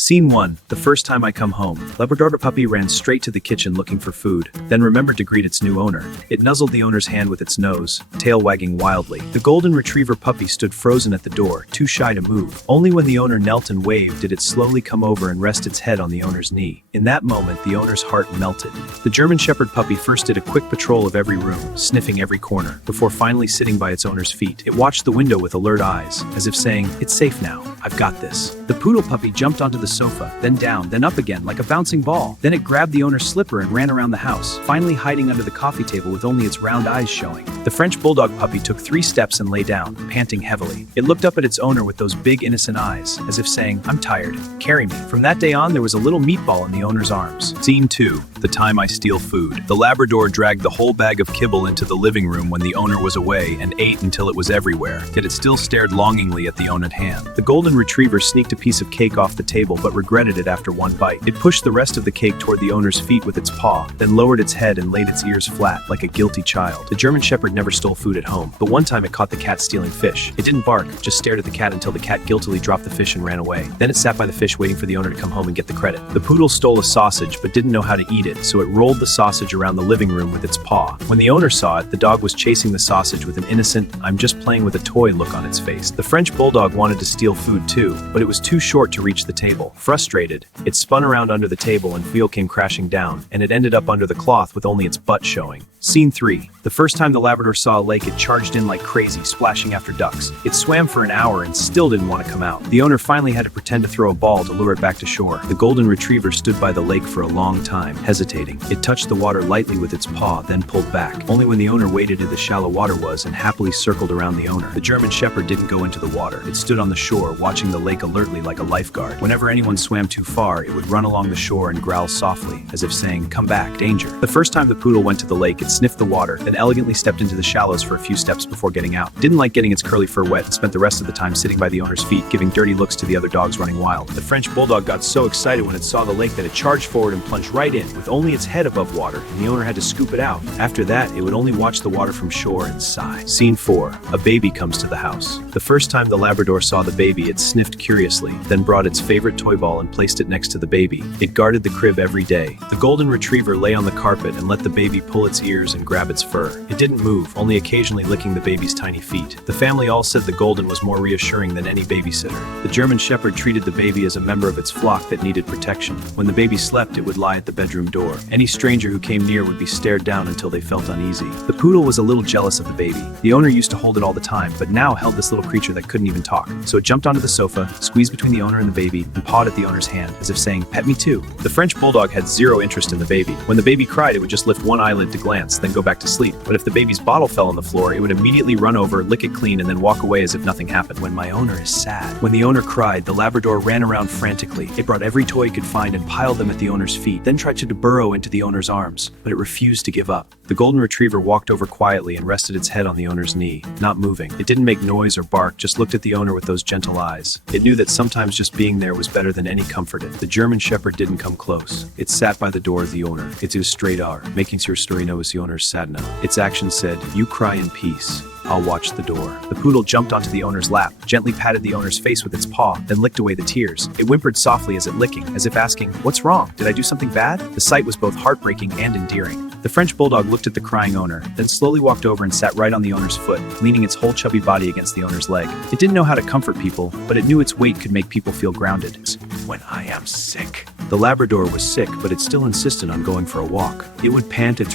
Scene 1. The first time I come home. Labrador puppy ran straight to the kitchen looking for food, then remembered to greet its new owner. It nuzzled the owner's hand with its nose, tail wagging wildly. The golden retriever puppy stood frozen at the door, too shy to move. Only when the owner knelt and waved did it slowly come over and rest its head on the owner's knee. In that moment, the owner's heart melted. The German Shepherd puppy first did a quick patrol of every room, sniffing every corner, before finally sitting by its owner's feet. It watched the window with alert eyes, as if saying, "It's safe now. I've got this." The poodle puppy jumped onto the sofa, then down, then up again, like a bouncing ball. Then it grabbed the owner's slipper and ran around the house, finally hiding under the coffee table with only its round eyes showing. The French bulldog puppy took 3 steps and lay down, panting heavily. It looked up at its owner with those big innocent eyes, as if saying, "I'm tired. Carry me." From that day on, there was a little meatball in the owner's arms. Scene 2. The time I steal food. The Labrador dragged the whole bag of kibble into the living room when the owner was away and ate until it was everywhere, yet it still stared longingly at the owner hand. The golden retriever sneaked a piece of cake off the table but regretted it after one bite. It pushed the rest of the cake toward the owner's feet with its paw, then lowered its head and laid its ears flat like a guilty child. The German Shepherd never stole food at home, but one time it caught the cat stealing fish. It didn't bark, just stared at the cat until the cat guiltily dropped the fish and ran away. Then it sat by the fish waiting for the owner to come home and get the credit. The poodle stole a sausage but didn't know how to eat it, so it rolled the sausage around the living room with its paw. When the owner saw it, the dog was chasing the sausage with an innocent, "I'm just playing with a toy" look on its face. The French bulldog wanted to steal food too, but it was too short to reach the table. Frustrated, it spun around under the table and wheel came crashing down, and it ended up under the cloth with only its butt showing. Scene 3. The first time the Labrador saw a lake, it charged in like crazy, splashing after ducks. It swam for an hour and still didn't want to come out. The owner finally had to pretend to throw a ball to lure it back to shore. The golden retriever stood by the lake for a long time, hesitating. It touched the water lightly with its paw, then pulled back. Only when the owner waded to the shallow water was and happily circled around the owner. The German Shepherd didn't go into the water. It stood on the shore, watching the lake alertly like a lifeguard. Whenever anyone swam too far, it would run along the shore and growl softly, as if saying, "Come back, danger." The first time the poodle went to the lake, it sniffed the water, then elegantly stepped into the shallows for a few steps before getting out. Didn't like getting its curly fur wet and spent the rest of the time sitting by the owner's feet, giving dirty looks to the other dogs running wild. The French bulldog got so excited when it saw the lake that it charged forward and plunged right in, with only its head above water, and the owner had to scoop it out. After that, it would only watch the water from shore and sigh. Scene 4. A baby comes to the house. The first time the Labrador saw the baby, it sniffed curiously, then brought its favorite toy ball and placed it next to the baby. It guarded the crib every day. The golden retriever lay on the carpet and let the baby pull its ears and grab its fur. It didn't move, only occasionally licking the baby's tiny feet. The family all said the golden was more reassuring than any babysitter. The German Shepherd treated the baby as a member of its flock that needed protection. When the baby slept, it would lie at the bedroom door. Any stranger who came near would be stared down until they felt uneasy. The poodle was a little jealous of the baby. The owner used to hold it all the time, but now held this little creature that couldn't even talk. So it jumped onto the sofa, squeezed between the owner and the baby, and pawed at the owner's hand, as if saying, "Pet me too." The French bulldog had zero interest in the baby. When the baby cried, it would just lift one eyelid to glance, then go back to sleep. But if the baby's bottle fell on the floor, it would immediately run over, lick it clean, and then walk away as if nothing happened. When my owner is sad. When the owner cried, the Labrador ran around frantically. It brought every toy it could find and piled them at the owner's feet, then tried to burrow into the owner's arms, but it refused to give up. The golden retriever walked over quietly and rested its head on the owner's knee, not moving. It didn't make noise or bark, just looked at the owner with those gentle eyes. It knew that sometimes just being there was better than any comforted. The German Shepherd didn't come close. It sat by the door of the owner. It was straight ar, making your story know was the owner's sadna. Its action said, "You cry in peace. I'll watch the door." The poodle jumped onto the owner's lap, gently patted the owner's face with its paw, then licked away the tears. It whimpered softly as it licking, as if asking, "What's wrong? Did I do something bad?" The sight was both heartbreaking and endearing. The French bulldog looked at the crying owner, then slowly walked over and sat right on the owner's foot, leaning its whole chubby body against the owner's leg. It didn't know how to comfort people, but it knew its weight could make people feel grounded. "When I am sick." The Labrador was sick, but it still insisted on going for a walk. It would pant its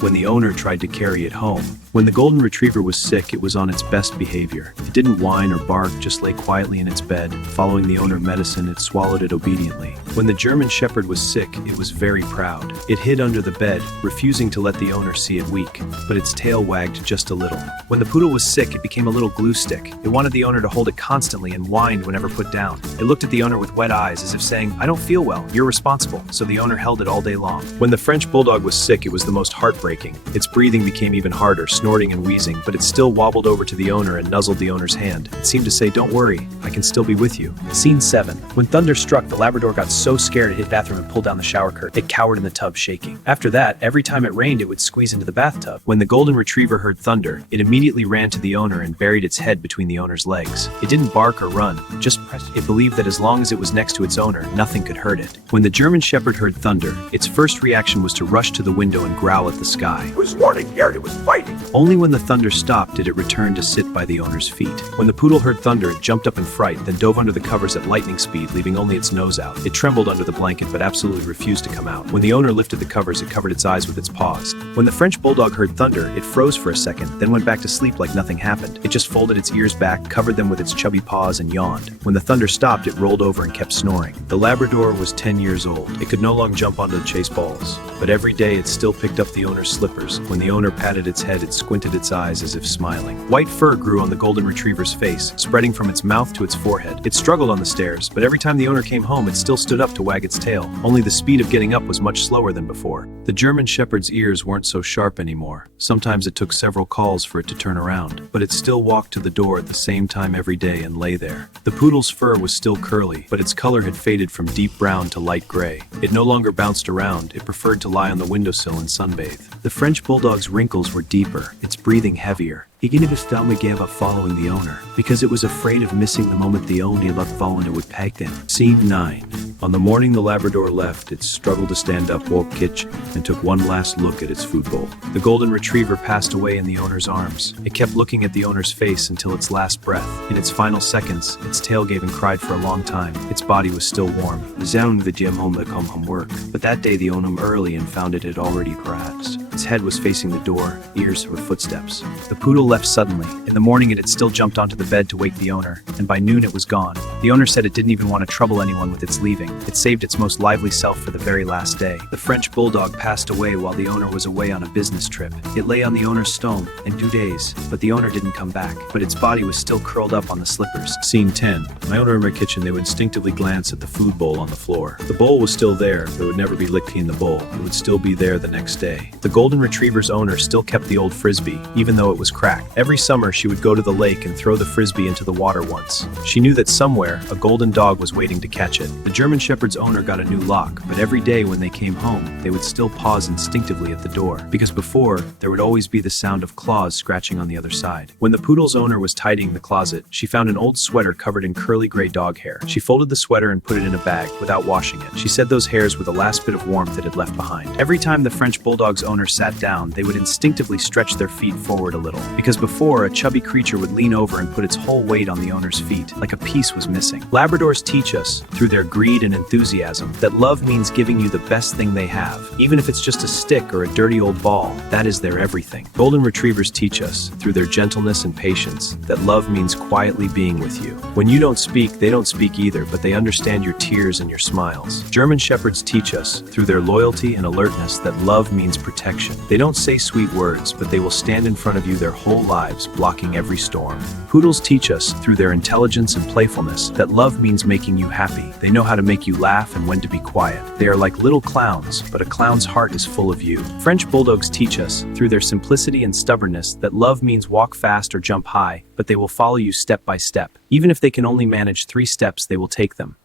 when the owner tried to carry it home. When the golden retriever was sick, it was on its best behavior. It didn't whine or bark, just lay quietly in its bed. Following the owner medicine, it swallowed it obediently. When the German Shepherd was sick, it was very proud. It hid under the bed, refusing to let the owner see it weak, but its tail wagged just a little. When the poodle was sick, it became a little glue stick. It wanted the owner to hold it constantly and whined whenever put down. It looked at the owner with wet eyes, as if saying, "I don't feel well, you're responsible," so the owner held it all day long. When the French bulldog was sick, it was the most heartbreaking. Its breathing became even harder, snorting and wheezing, but it still wobbled over to the owner and nuzzled the owner's hand. It seemed to say, "Don't worry, I can still be with you." Scene 7. When thunder struck, the Labrador got so scared it hit bathroom and pulled down the shower curtain. It cowered in the tub, shaking. After that, every time it rained, it would squeeze into the bathtub. When the golden retriever heard thunder, it immediately ran to the owner and buried its head between the owner's legs. It didn't bark or run, just pressed. It believed that as long as it was next to its owner, nothing could hurt it. When the German Shepherd heard thunder, its first reaction was to rush to the window and growl at the sky. It was morning here, it was fighting. Only when the thunder stopped did it return to sit by the owner's feet. When the poodle heard thunder, it jumped up in fright, then dove under the covers at lightning speed, leaving only its nose out. It trembled under the blanket but absolutely refused to come out. When the owner lifted the covers, it covered its eyes with its paws. When the French Bulldog heard thunder, it froze for a second, then went back to sleep like nothing happened. It just folded its ears back, covered them with its chubby paws, and yawned. When the thunder stopped, it rolled over and kept snoring. The Labrador was 10 years old. It could no longer jump onto the chase balls, but every day it still picked up the owner's slippers. When the owner patted its head, it squinted its eyes as if smiling. White fur grew on the golden retriever's face, spreading from its mouth to its forehead. It struggled on the stairs, but every time the owner came home, it still stood up to wag its tail. Only the speed of getting up was much slower than before. The German Shepherd's ears weren't so sharp anymore. Sometimes it took several calls for it to turn around, but it still walked to the door at the same time every day and lay there. The poodle's fur was still curly, but its color had faded from deep brown to light gray. It no longer bounced around. It preferred to lie on the windowsill and sunbathe. The French Bulldog's wrinkles were deeper, its breathing heavier. It never gave up following the owner, because it was afraid of missing the moment the owner left following it would pack them. Scene 9. On the morning the Labrador left, it struggled to stand up, woke kitchen, and took one last look at its food bowl. The golden retriever passed away in the owner's arms. It kept looking at the owner's face until its last breath. In its final seconds, its tail gave and cried for a long time. Its body was still warm. The gym home that come from work. But that day the owner early and found it had already collapsed. Its head was facing the door, ears were footsteps. The poodle left suddenly. In the morning it had still jumped onto the bed to wake the owner, and by noon it was gone. The owner said it didn't even want to trouble anyone with its leaving. It saved its most lively self for the very last day. The French Bulldog passed away while the owner was away on a business trip. It lay on the owner's stone in 2 days, but the owner didn't come back. But its body was still curled up on the slippers. Scene 10. My owner in my kitchen, they would instinctively glance at the food bowl on the floor. The bowl was still there, but it would never be licked in the bowl. It would still be there the next day. The golden retriever's owner still kept the old frisbee, even though it was cracked. Every summer she would go to the lake and throw the frisbee into the water once. She knew that somewhere a golden dog was waiting to catch it. The German Shepherd's owner got a new lock, but every day when they came home, they would still pause instinctively at the door, because before, there would always be the sound of claws scratching on the other side. When the poodle's owner was tidying the closet, she found an old sweater covered in curly gray dog hair. She folded the sweater and put it in a bag without washing it. She said those hairs were the last bit of warmth it had left behind. Every time the French Bulldog's owner sat down, they would instinctively stretch their feet forward a little, because before, a chubby creature would lean over and put its whole weight on the owner's feet, like a piece was missing. Labradors teach us, through their greed and enthusiasm, that love means giving you the best thing they have. Even if it's just a stick or a dirty old ball, that is their everything. Golden retrievers teach us, through their gentleness and patience, that love means quietly being with you. When you don't speak, they don't speak either, but they understand your tears and your smiles. German Shepherds teach us, through their loyalty and alertness, that love means protection. They don't say sweet words, but they will stand in front of you their whole lives, blocking every storm. Poodles teach us, through their intelligence and playfulness, that love means making you happy. They know how to make you laugh and when to be quiet. They are like little clowns, but a clown's heart is full of you. French Bulldogs teach us, through their simplicity and stubbornness, that love means walk fast or jump high, but they will follow you step by step. Even if they can only manage 3 steps, they will take them.